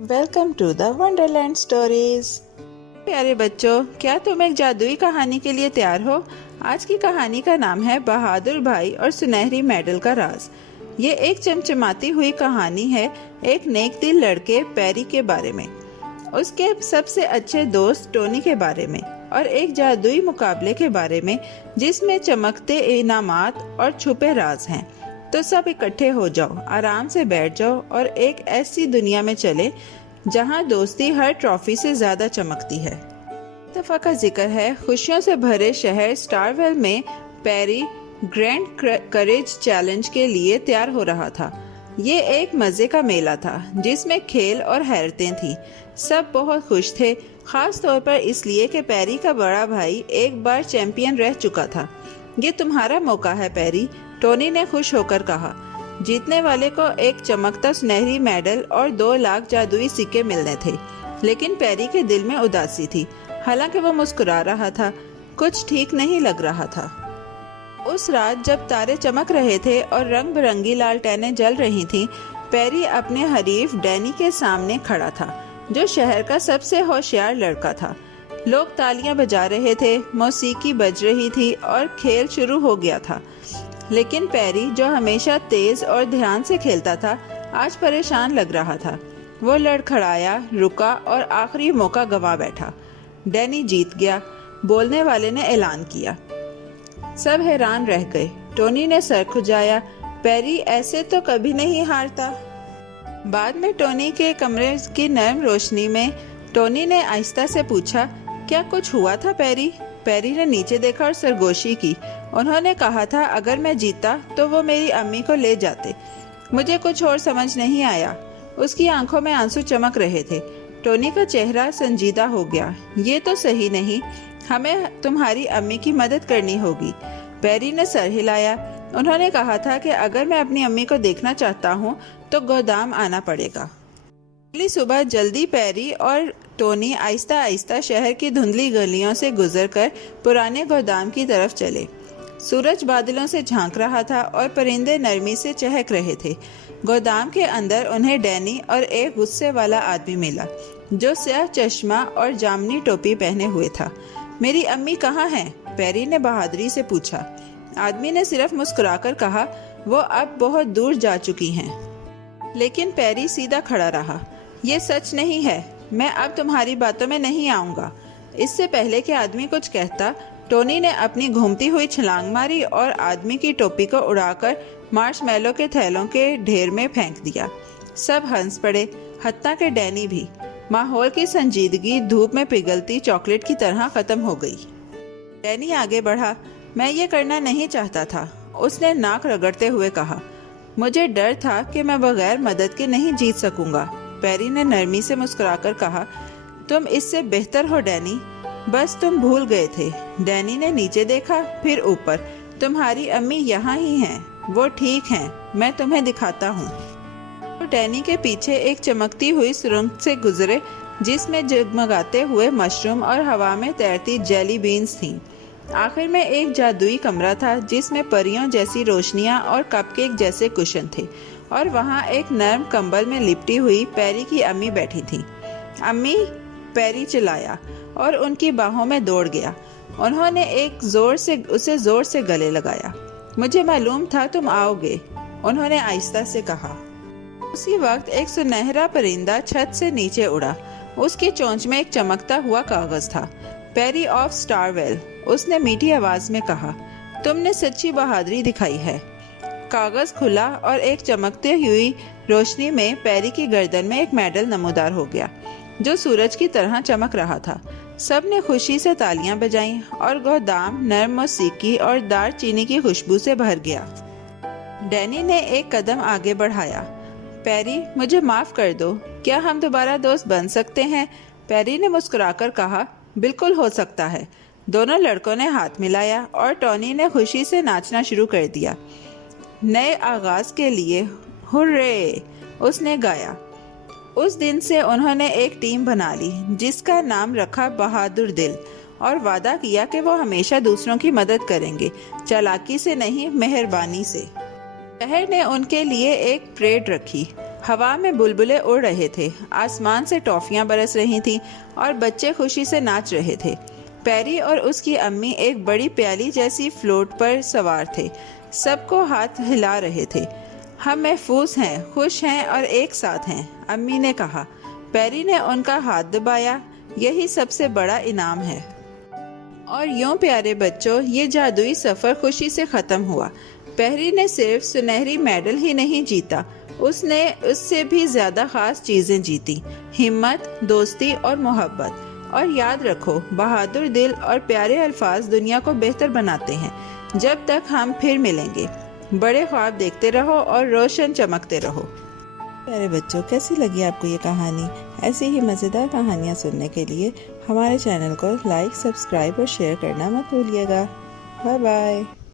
Welcome to the wonderland stories. प्यारे बच्चों, क्या तुम एक जादुई कहानी के लिए तैयार हो? आज की कहानी का नाम है बहादुर भाई और सुनहरी मेडल का राज। ये एक चमचमाती हुई कहानी है एक नेक दिल लड़के पेरी के बारे में, उसके सबसे अच्छे दोस्त टोनी के बारे में और एक जादुई मुकाबले के बारे में जिसमें चमकते इनामात और छुपे राज हैं। तो सब इकट्ठे हो जाओ, आराम से बैठ जाओ और एक ऐसी दुनिया में चले जहां दोस्ती हर ट्रॉफी से ज्यादा चमकती है। दफा का जिक्र है खुशियों से भरे शहर स्टारवेल में पेरी ग्रैंड करेज चैलेंज के लिए तैयार हो रहा था। ये एक मजे का मेला था जिसमें खेल और हैरतें थी। सब बहुत खुश थे, खास तौर पर इसलिए कि पेरी का बड़ा भाई एक बार चैंपियन रह चुका था। ये तुम्हारा मौका है पेरी, टोनी ने खुश होकर कहा। जीतने वाले को एक चमकता सुनहरी मेडल और 2 लाख जादुई सिक्के मिलने थे। लेकिन पेरी के दिल में उदासी थी, हालांकि वो मुस्कुरा रहा था। कुछ ठीक नहीं लग रहा था। उस रात जब तारे चमक रहे थे और रंग बिरंगी लालटेनें जल रही थीं, पेरी अपने हरीफ डैनी के सामने खड़ा था, जो शहर का सबसे होशियार लड़का था। लोग तालियां बजा रहे थे, मौसीकी बज रही थी और खेल शुरू हो गया था। लेकिन पेरी, जो हमेशा तेज और ध्यान से खेलता था, आज परेशान लग रहा था। वो लड़खड़ाया, रुका और आखिरी मौका गंवा बैठा। डैनी जीत गया, बोलने वाले ने ऐलान किया। सब हैरान रह गए। टोनी ने सर खुजाया। पेरी ऐसे तो कभी नहीं हारता। बाद में टोनी के कमरे की नरम रोशनी में टोनी ने आहिस्ता से पूछा, क्या कुछ हुआ था पेरी? पेरी ने नीचे देखा और सरगोशी की। उन्होंने कहा था अगर मैं जीता तो वो मेरी अम्मी को ले जाते। मुझे कुछ और समझ नहीं आया। उसकी आंखों में आंसू चमक रहे थे। टोनी का चेहरा संजीदा हो गया। ये तो सही नहीं, हमें तुम्हारी अम्मी की मदद करनी होगी। पेरी ने सर हिलाया। उन्होंने कहा था कि अगर मैं अपनी अम्मी को देखना चाहता हूँ तो गोदाम आना पड़ेगा। अगली सुबह जल्दी पेरी और टोनी आहिस्ता आहिस्ता शहर की धुंधली गलियों से गुजरकर पुराने गोदाम की तरफ चले। सूरज बादलों से झांक रहा था और परिंदे नरमी से चहक रहे थे। गोदाम के अंदर उन्हें डैनी और एक गुस्से वाला आदमी मिला, जो स्याह चश्मा और जामनी टोपी पहने हुए था। मेरी अम्मी कहाँ हैं? पेरी ने बहादुरी से पूछा। आदमी ने सिर्फ मुस्कुराकर कहा, वो अब बहुत दूर जा चुकी हैं। लेकिन पेरी सीधा खड़ा रहा। ये सच नहीं है, मैं अब तुम्हारी बातों में नहीं आऊंगा। इससे पहले कि आदमी कुछ कहता, टोनी ने अपनी घूमती हुई छलांग मारी और आदमी की टोपी को उड़ाकर मार्शमैलो के थैलों के ढेर में फेंक दिया। सब हंस पड़े, हत्ता के डैनी भी। माहौल की संजीदगी धूप में पिघलती चॉकलेट की तरह खत्म हो गई। डैनी आगे बढ़ा। मैं ये करना नहीं चाहता था, उसने नाक रगड़ते हुए कहा। मुझे डर था कि मैं बगैर मदद के नहीं जीत सकूंगा। पेरी ने नरमी से मुस्कुराकर कहा, तुम इससे बेहतर हो डैनी, बस तुम भूल गए थे। डैनी ने नीचे देखा, फिर ऊपर। तुम्हारी अम्मी यहाँ ही हैं, वो ठीक हैं, मैं तुम्हें दिखाता हूँ। तो डैनी के पीछे एक चमकती हुई सुरंग से गुजरे जिसमें जगमगाते हुए मशरूम और हवा में तैरती जेली बीन्स थीं। आखिर में एक जादुई कमरा था जिसमें परियों जैसी रोशनियां और कपकेक जैसे कुशन थे, और वहां एक नरम कंबल में लिपटी हुई पेरी की अम्मी बैठी थी। अम्मी, पेरी चिल्लाया और उनकी बाहों में दौड़ गया। उन्होंने उसे जोर से गले लगाया। मुझे मालूम था तुम आओगे, उन्होंने आहिस्ता से कहा। उसी वक्त एक सुनहरा परिंदा छत से नीचे उड़ा। उसकी चोंच में एक चमकता हुआ कागज था। पेरी ऑफ स्टारवेल, उसने मीठी आवाज में कहा। तुमने सच्ची बहादुरी दिखाई है। कागज खुला और एक चमकती हुई रोशनी में पेरी की गर्दन में एक मेडल नमूदार हो गया, जो सूरज की तरह चमक रहा था। सब ने खुशी से तालियां बजाईं और गोदाम नरम मौसीकी और दालचीनी की खुशबू से भर गया। डैनी ने एक कदम आगे बढ़ाया। पेरी, मुझे माफ कर दो, क्या हम दोबारा दोस्त बन सकते हैं? पेरी ने मुस्कुराकर कहा, बिल्कुल हो सकता है। दोनों लड़कों ने हाथ मिलाया और टोनी ने खुशी से नाचना शुरू कर दिया। नए आगाज के लिए हुर्रे, उसने गाया। उस दिन से उन्होंने एक टीम बना ली जिसका नाम रखा बहादुर दिल, और वादा किया कि वो हमेशा दूसरों की मदद करेंगे, चालाकी से नहीं, मेहरबानी से। शहर ने उनके लिए एक परेड रखी। हवा में बुलबुले उड़ रहे थे, आसमान से टॉफियां बरस रही थीं और बच्चे खुशी से नाच रहे थे। पैरी और उसकी अम्मी एक बड़ी प्याली जैसी फ्लोट पर सवार थे, सबको हाथ हिला रहे थे। हम महफूज हैं, खुश हैं और एक साथ हैं, अम्मी ने कहा। पैरी ने उनका हाथ दबाया, यही सबसे बड़ा इनाम है। और यूं प्यारे बच्चों, ये जादुई सफ़र खुशी से ख़त्म हुआ। पैरी ने सिर्फ सुनहरी मेडल ही नहीं जीता, उसने उससे भी ज़्यादा ख़ास चीज़ें जीती, हिम्मत, दोस्ती और मोहब्बत। और याद रखो, बहादुर दिल और प्यारे अल्फाज दुनिया को बेहतर बनाते हैं। जब तक हम फिर मिलेंगे, बड़े ख्वाब देखते रहो और रोशन चमकते रहो। प्यारे बच्चों, कैसी लगी आपको ये कहानी? ऐसी ही मज़ेदार कहानियाँ सुनने के लिए हमारे चैनल को लाइक, सब्सक्राइब और शेयर करना मत भूलिएगा। Bye bye.